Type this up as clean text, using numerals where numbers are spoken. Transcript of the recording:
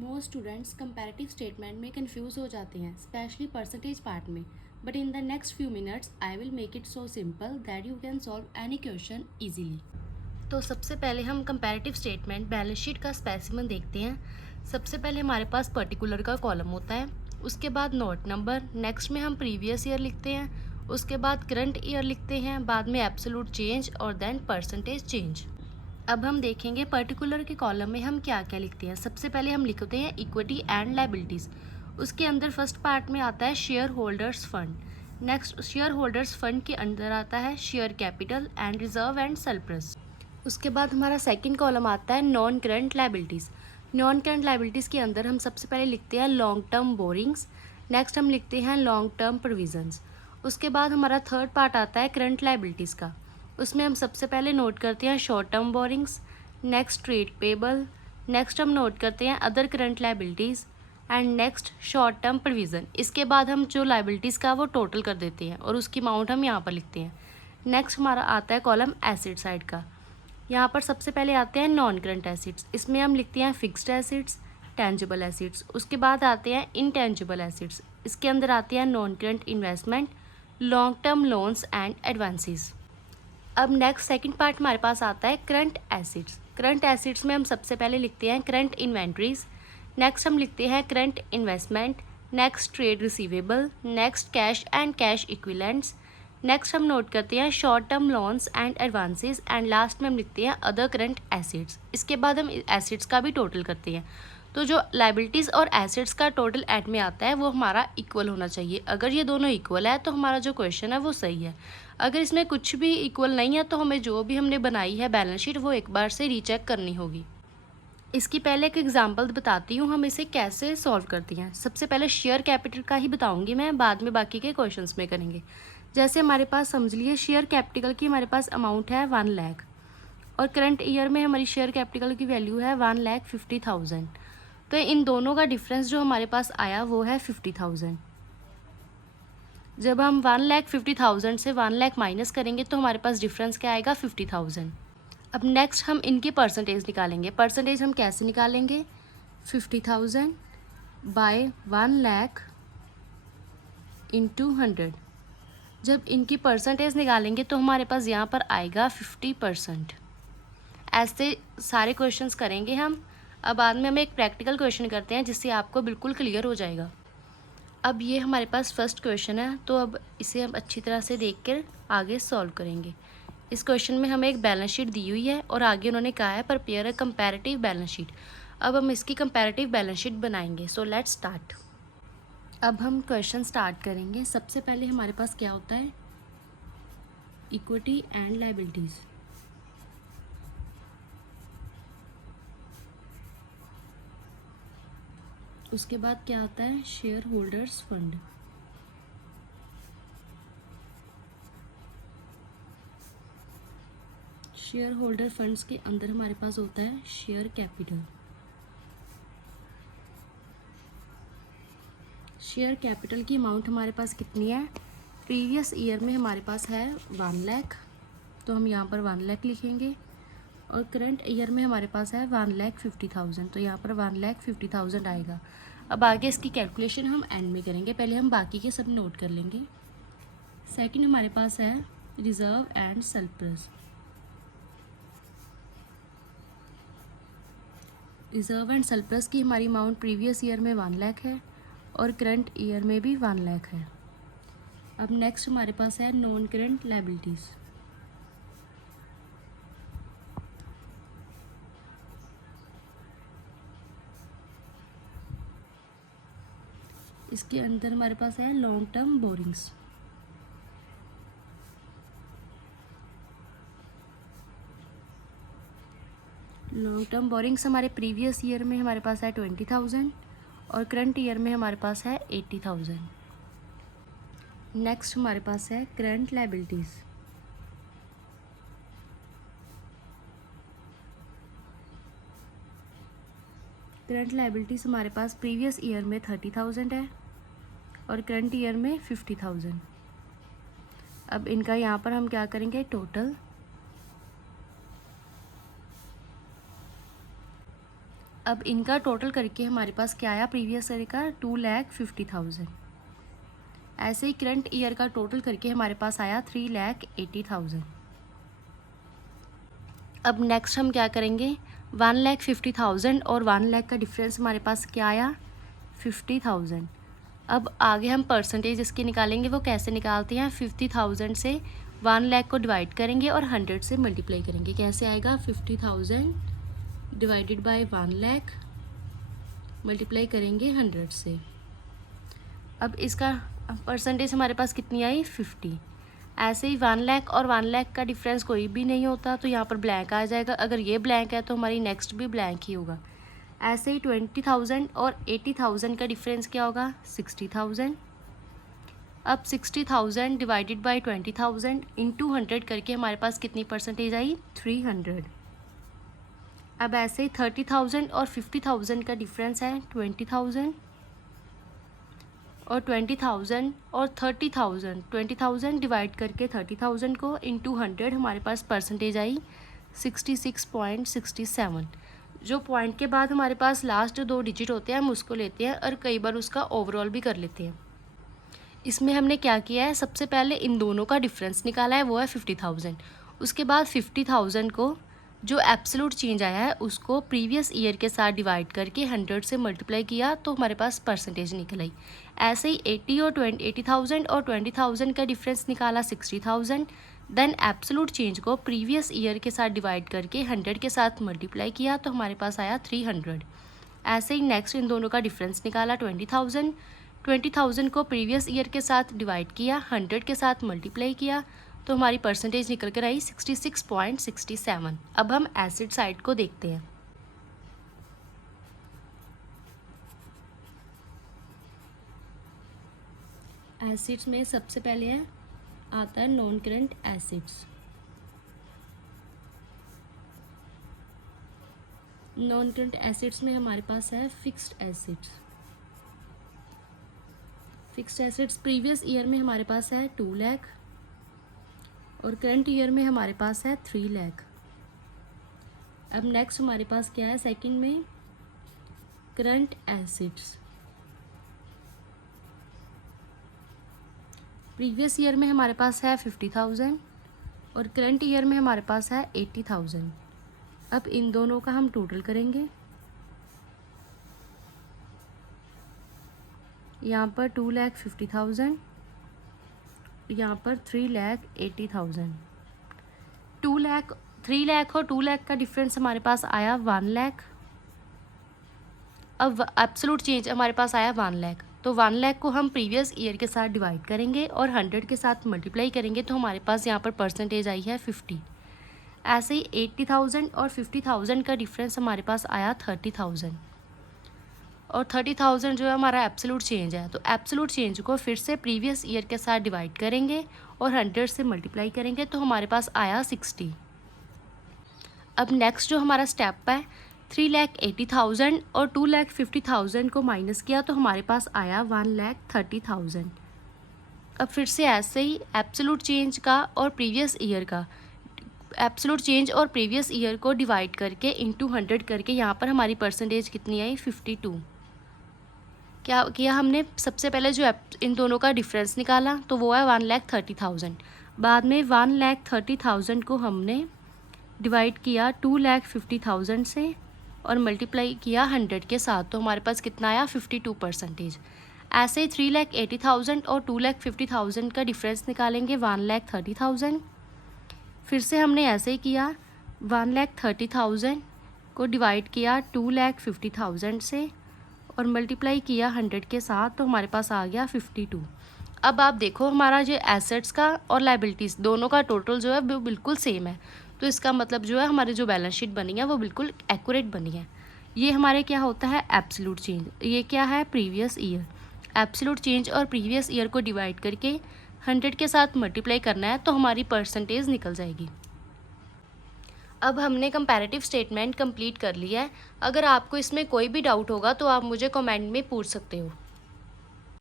Most students comparative statement में confuse हो जाते हैं, स्पेशली परसेंटेज पार्ट में. But in the next few minutes I will make it so simple that you can solve any question easily. तो सबसे पहले हम कंपैरेटिव स्टेटमेंट बैलेंस शीट का स्पेसिमन देखते हैं. सबसे पहले हमारे पास पर्टिकुलर का कॉलम होता है, उसके बाद नोट नंबर, नेक्स्ट में हम प्रीवियस ईयर लिखते हैं, उसके बाद करंट ईयर लिखते हैं, बाद में एब्सोल्यूट चेंज और देन परसेंटेज चेंज. अब हम देखेंगे पर्टिकुलर के कॉलम में हम क्या क्या लिखते हैं. सबसे पहले हम लिखते हैं इक्विटी एंड लायबिलिटीज़. उसके अंदर फर्स्ट पार्ट में आता है share holders fund. Next share holders fund के अंदर आता है share capital and reserve and surplus. उसके बाद हमारा सेकंड कॉलम आता है non current liabilities. Non current liabilities के अंदर हम सबसे पहले लिखते हैं लॉन्ग टर्म बोरिंग्स. नेक्स्ट हम लिखते हैं लॉन्ग टर्म प्रोविजंस. उसके बाद हमारा थर्ड पार्ट आता है करंट लायबिलिटीज़ का. उसमें हम सबसे पहले नोट करते हैं short term borrowings, next trade payable, next हम नोट करते हैं other current liabilities and next short term provision. इसके बाद हम जो लायबिलिटीज़ का वो टोटल कर देते हैं और उसकी अमाउंट हम यहाँ पर लिखते हैं. नेक्स्ट हमारा आता है कॉलम एसिड साइड का. यहाँ पर सबसे पहले आते हैं नॉन करंट एसिड्स. इसमें हम लिखते हैं फिक्स्ड एसिड्स, टेंजिबल एसिड्स. उसके बाद आते हैं इनटेंजिबल एसिड्स. इसके अंदर आते हैं non current investment, long term loans and advances. अब नेक्स्ट सेकंड पार्ट हमारे पास आता है करंट एसिड्स. करंट एसिड्स में हम सबसे पहले लिखते हैं करंट इन्वेंट्रीज, नेक्स्ट हम लिखते हैं current investment, next trade receivable, next cash and cash equivalents, next हम नोट करते हैं short term loans and advances and last में हम लिखते हैं अदर करंट एसिड्स. इसके बाद हम एसिड्स का भी टोटल करते हैं. तो जो लायबिलिटीज़ और एसिड्स का टोटल एड में आता है वो हमारा इक्वल होना चाहिए. अगर ये दोनों इक्वल है तो हमारा जो क्वेश्चन है वो सही है. अगर इसमें कुछ भी इक्वल नहीं है तो हमें जो भी हमने बनाई है बैलेंस शीट वो एक बार से रीचेक करनी होगी. इसकी पहले एक एग्जांपल बताती हूँ हम इसे कैसे सॉल्व करती हैं. सबसे पहले शेयर कैपिटल का ही बताऊँगी मैं, बाद में बाकी के क्वेश्चंस में करेंगे. जैसे हमारे पास समझ लिए शेयर कैपिटल की हमारे पास अमाउंट है 1 लाख और करंट ईयर में हमारी शेयर कैपिटल की वैल्यू है 1,50,000. तो इन दोनों का डिफरेंस जो हमारे पास आया वो है 50,000. जब हम 1,50,000 से 1 लाख माइनस करेंगे तो हमारे पास डिफरेंस क्या आएगा 50,000. अब नेक्स्ट हम इनकी परसेंटेज निकालेंगे. परसेंटेज हम कैसे निकालेंगे, 50,000 बाय 1 लाख इंटू 100. जब इनकी परसेंटेज निकालेंगे तो हमारे पास यहाँ पर आएगा 50%. ऐसे सारे क्वेश्चंस करेंगे हम. अब बाद में हम एक प्रैक्टिकल क्वेश्चन करते हैं जिससे आपको बिल्कुल क्लियर हो जाएगा. अब ये हमारे पास फर्स्ट क्वेश्चन है, तो अब इसे हम अच्छी तरह से देखकर आगे सॉल्व करेंगे. इस क्वेश्चन में हमें एक बैलेंस शीट दी हुई है और आगे उन्होंने कहा है prepare a comparative balance sheet. अब हम इसकी कंपैरेटिव बैलेंस शीट बनाएंगे. So let's start. अब हम क्वेश्चन स्टार्ट करेंगे. सबसे पहले हमारे पास क्या होता है, इक्विटी एंड लायबिलिटीज़. उसके बाद क्या आता है share holders fund. Share holder funds के अंदर हमारे पास होता है शेयर कैपिटल. शेयर कैपिटल की अमाउंट हमारे पास कितनी है, प्रीवियस ईयर में हमारे पास है 1 लाख, तो हम यहाँ पर 1 लाख लिखेंगे. और करंट ईयर में हमारे पास है 1,50,000, तो यहाँ पर 1,50,000 आएगा. अब आगे इसकी कैलकुलेशन हम एंड में करेंगे, पहले हम बाकी के सब नोट कर लेंगे. सेकंड हमारे पास है reserve and surplus. Reserve and surplus की हमारी अमाउंट प्रीवियस ईयर में 1 लाख है और करंट ईयर में भी 1 लाख है. अब नेक्स्ट हमारे पास है नॉन करंट लायबिलिटीज़. इसके अंदर हमारे पास है long term borrowings. Long term borrowings हमारे प्रीवियस ईयर में हमारे पास है 20,000 और करंट ईयर में हमारे पास है 80,000. नेक्स्ट हमारे पास है करंट लायबिलिटीज़. करंट लायबिलिटीज़ हमारे पास प्रीवियस ईयर में 30,000 है और करंट ईयर में 50,000. अब इनका यहाँ पर हम क्या करेंगे टोटल. अब इनका टोटल करके हमारे पास क्या आया प्रीवियस ईयर का 2,50,000। ऐसे ही करंट ईयर का टोटल करके हमारे पास आया 3,80,000। अब नेक्स्ट हम क्या करेंगे, 1,50,000 और 1,00,000 का डिफरेंस हमारे पास क्या आया 50,000। अब आगे हम परसेंटेज इसके निकालेंगे, वो कैसे निकालते हैं, 50,000 से 1,00,000 को डिवाइड करेंगे और 100 से मल्टीप्लाई करेंगे। कैसे आएगा, 50,000 डिवाइडेड बाय 1,00,000 मल्टीप्लाई करेंगे 100 से। अब इसका परसेंटेज हमारे पास कितनी आई 50। ऐसे ही 1,00,000 और 1,00,000 का डिफरेंस कोई भी नहीं होता तो यहाँ पर ब्लैंक आ जाएगा। अगर ये ब्लैंक है तो हमारी नेक्स्ट भी ब्लैंक ही होगा। ऐसे ही 20,000 और 80,000 का डिफरेंस क्या होगा 60,000। अब 60,000 डिवाइडेड बाय 20,000 इंटू 100 करके हमारे पास कितनी परसेंटेज आई 300। अब ऐसे ही 30,000 और 50,000 का डिफरेंस है 20,000 और 20,000 और 30,000। 20,000 डिवाइड करके 30,000 को इंटू 100 हमारे पास परसेंटेज आई 66.67। जो पॉइंट के बाद हमारे पास लास्ट 2 डिजिट होते हैं हम उसको लेते हैं और कई बार उसका ओवरऑल भी कर लेते हैं। इसमें हमने क्या किया है, सबसे पहले इन दोनों का डिफरेंस निकाला है, वो है 50,000। उसके बाद 50,000 को जो एब्सोल्यूट चेंज आया है उसको प्रीवियस ईयर के साथ डिवाइड करके 100 से मल्टीप्लाई किया तो हमारे पास परसेंटेज निकल आई। ऐसे ही 80,000 और 20,000 का डिफरेंस निकाला 60,000। देन एब्सोल्यूट चेंज को प्रीवियस ईयर के साथ डिवाइड करके 100 के साथ मल्टीप्लाई किया तो हमारे पास आया 300। ऐसे ही नेक्स्ट इन दोनों का डिफरेंस निकाला 20,000। 20,000 को प्रीवियस ईयर के साथ डिवाइड किया, 100 के साथ मल्टीप्लाई किया तो हमारी परसेंटेज निकल कर आई 66.67। अब हम एसिड साइड को देखते हैं। एसिड्स में सबसे पहले आता है non current assets. Non current assets में हमारे पास है fixed acids. Fixed acids previous year में हमारे पास है 2 लाख और करंट ईयर में हमारे पास है 3 लाख। अब नेक्स्ट हमारे पास क्या है सेकंड में करंट एसिड्स। प्रीवियस ईयर में हमारे पास है 50,000 और करंट ईयर में हमारे पास है 80,000। अब इन दोनों का हम टोटल करेंगे। यहाँ पर 2,50,000, यहाँ पर 3,80,000। 3 लाख और 2 लाख का डिफरेंस हमारे पास आया 1 लाख। अब एब्सोल्यूट चेंज हमारे पास आया 1 लाख, तो 1 लाख को हम प्रीवियस ईयर के साथ डिवाइड करेंगे और 100 के साथ मल्टीप्लाई करेंगे तो हमारे पास यहाँ पर परसेंटेज आई है 50। ऐसे ही 80,000 और 50,000 का डिफरेंस हमारे पास आया 30,000 और 30,000 जो है हमारा एब्सोल्यूट चेंज है, तो एब्सोल्यूट चेंज को फिर से प्रीवियस ईयर के साथ डिवाइड करेंगे और 100 से मल्टीप्लाई करेंगे तो हमारे पास आया 60। अब नेक्स्ट जो हमारा स्टेप है 3,80,000 और 2,50,000 को माइनस किया तो हमारे पास आया 1,30,000। अब फिर से ऐसे ही एब्सोल्यूट चेंज का और प्रीवियस ईयर का एब्सोल्यूट चेंज और प्रीवियस ईयर को डिवाइड करके इंटू 100 करके यहाँ पर हमारी परसेंटेज कितनी आई 52। क्या किया हमने, सबसे पहले जो इन दोनों का डिफरेंस निकाला तो वो है 1,30,000। बाद में 1,30,000 को हमने डिवाइड किया 2,50,000 से और मल्टीप्लाई किया 100 के साथ तो हमारे पास कितना आया 52%। ऐसे ही 3,80,000 और 2,50,000 का डिफरेंस निकालेंगे 1,30,000। फिर से हमने ऐसे ही किया 1,30,000 को डिवाइड किया 2,50,000 से और मल्टीप्लाई किया 100 के साथ तो हमारे पास आ गया 52। अब आप देखो हमारा जो एसेट्स का और लाइबिलिटीज़ दोनों का टोटल जो है वो बिल्कुल सेम है, तो इसका मतलब जो है हमारी जो बैलेंस शीट बनी है वो बिल्कुल एक्यूरेट बनी है। ये हमारे क्या होता है एब्सोल्यूट चेंज, ये क्या है प्रीवियस ईयर। एब्सोल्यूट चेंज और प्रीवियस ईयर को डिवाइड करके 100 के साथ मल्टीप्लाई करना है तो हमारी परसेंटेज निकल जाएगी। अब हमने कंपैरेटिव स्टेटमेंट कंप्लीट कर लिया है। अगर आपको इसमें कोई भी डाउट होगा तो आप मुझे कमेंट में पूछ सकते हो।